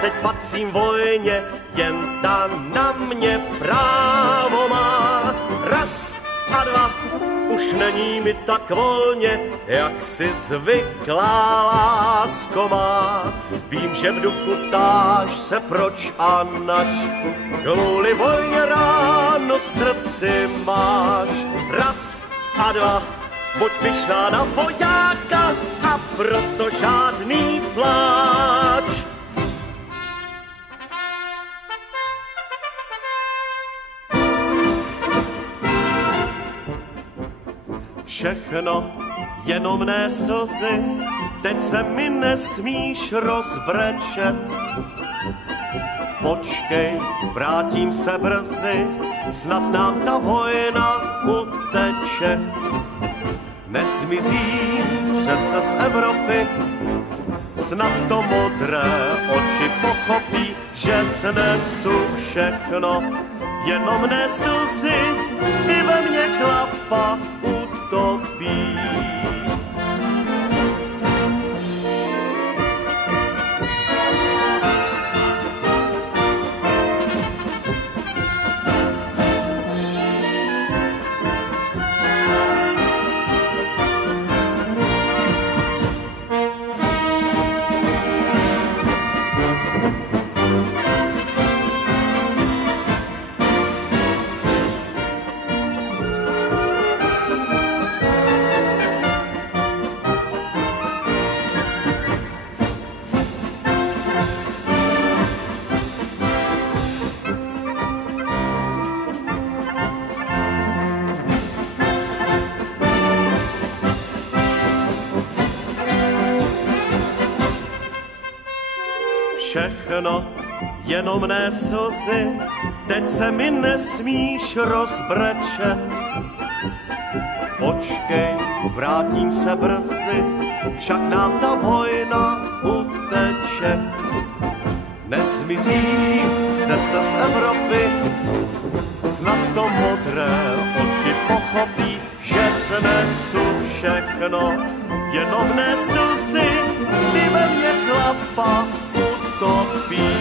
teď patřím vojně, jen ta na mě právo má. Raz a dva, už není mi tak volně, jak si zvyklá lásko má. Vím, že v duchu ptáš se proč a nač, kvůli vojně ráno v srdci máš. Raz a dva, buď pyšná na vojáka a proto žádný pláč. Všechno, jenom ne slzy, teď se mi nesmíš rozbrečet. Počkej, vrátím se brzy, snad nám ta vojna uteče. Nezmizím přece z Evropy, snad to modré oči pochopí, že snesu všechno, jenom ne slzy, ty ve mně chlapa utopí. Všechno, jenom ne slzy, teď se mi nesmíš rozbrečet. Počkej, vrátím se brzy, však nám ta vojna uteče. Nezmizí přece z Evropy, snad to modré oči pochopí, že snesu všechno, jenom ne slzy, ty ve mně chlapa utopí.